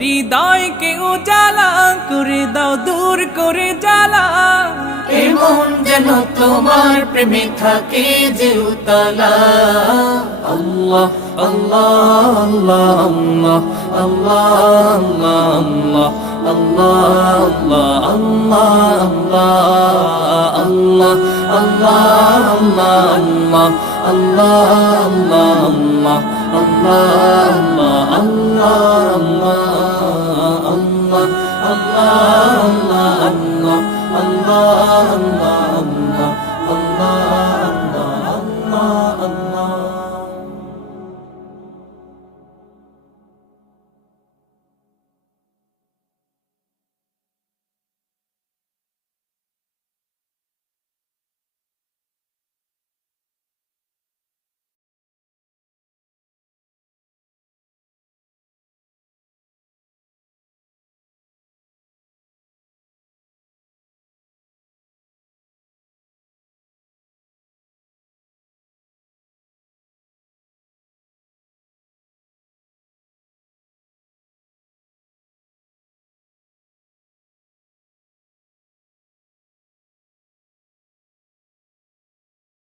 হৃদয়কে উজালা করে দাও, দূর করে জ্বালা। এমন যেন তোমার প্রেমে থাকে যে উতলা। আল্লাহ আল্লাহ আল্লাহ আল্লাহ আল্লাহ আল্লাহ আল্লাহ আল্লাহ আল্লাহ আল্লাহ আল্লাহ আল্লাহ আল্লাহ আল্লাহ আল্লাহ আল্লাহ আল্লাহ আল্লাহ আল্লাহ